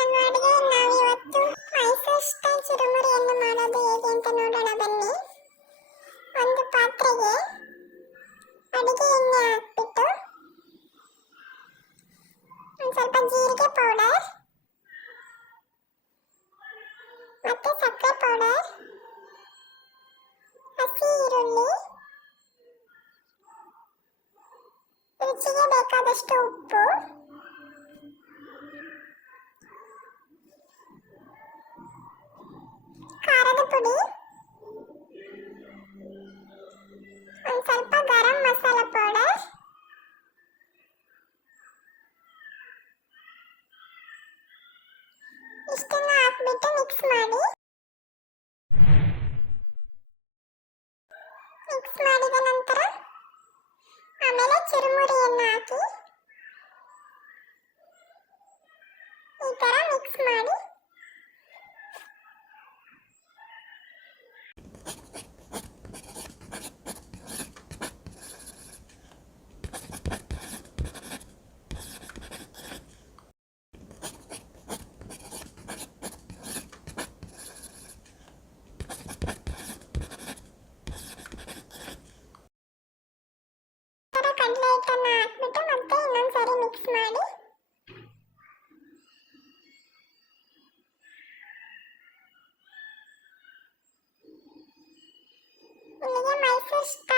ಅನ್ನು ನಾವು ನಾವಿವತ್ತು ಮೈಸೂರು ಸ್ಟೈಲ್ ಚುರುಮುರಿಯನ್ನು ಮಾಡೋದು ಹೇಗೆ ಅಂತ ನೋಡೋಣ ಬನ್ನಿ. ಒಂದು ಪಾತ್ರೆಗೆ ಅಡುಗೆ ಎಣ್ಣೆ ಹಾಕ್ಬಿಟ್ಟು ಒಂದು ಸ್ವಲ್ಪ ಜೀರಿಗೆ ಪೌಡರ್ ಮತ್ತೆ ಸಕ್ಕರೆ ಪೌಡರ್, ಹಸಿ ಈರುಳ್ಳಿ, ರುಚಿಗೆ ಬೇಕಾದಷ್ಟು ಉಪ್ಪು. ಪುಡಿ ಒಂದು ಸ್ವಲ್ಪ ಗರಂ ಮಸಾಲ ಪೌಡರ್ ಇಷ್ಟನ್ನು ಹಾಕ್ಬಿಟ್ಟು ಮಿಕ್ಸ್ ಮಾಡಿ ಮಿಕ್ಸ್ ಮಾಡಿದ ನಂತರ ಆಮೇಲೆ ಚುರುಮುರಿಯನ್ನು ಹಾಕಿ ಈ ಥರ ಮಿಕ್ಸ್ ಮಾಡಿ ಕಡಲೆ ಹಿಟ್ಟನ್ನು ಹಾಕ್ಬಿಟ್ಟು ಮತ್ತೆ ಇನ್ನೊಂದ್ಸರಿ ಮಿಕ್ಸ್ ಮಾಡಿ ಇಲ್ಲಿಗೆ ಮೈಸೂರು ಸ್ಟೈಲ್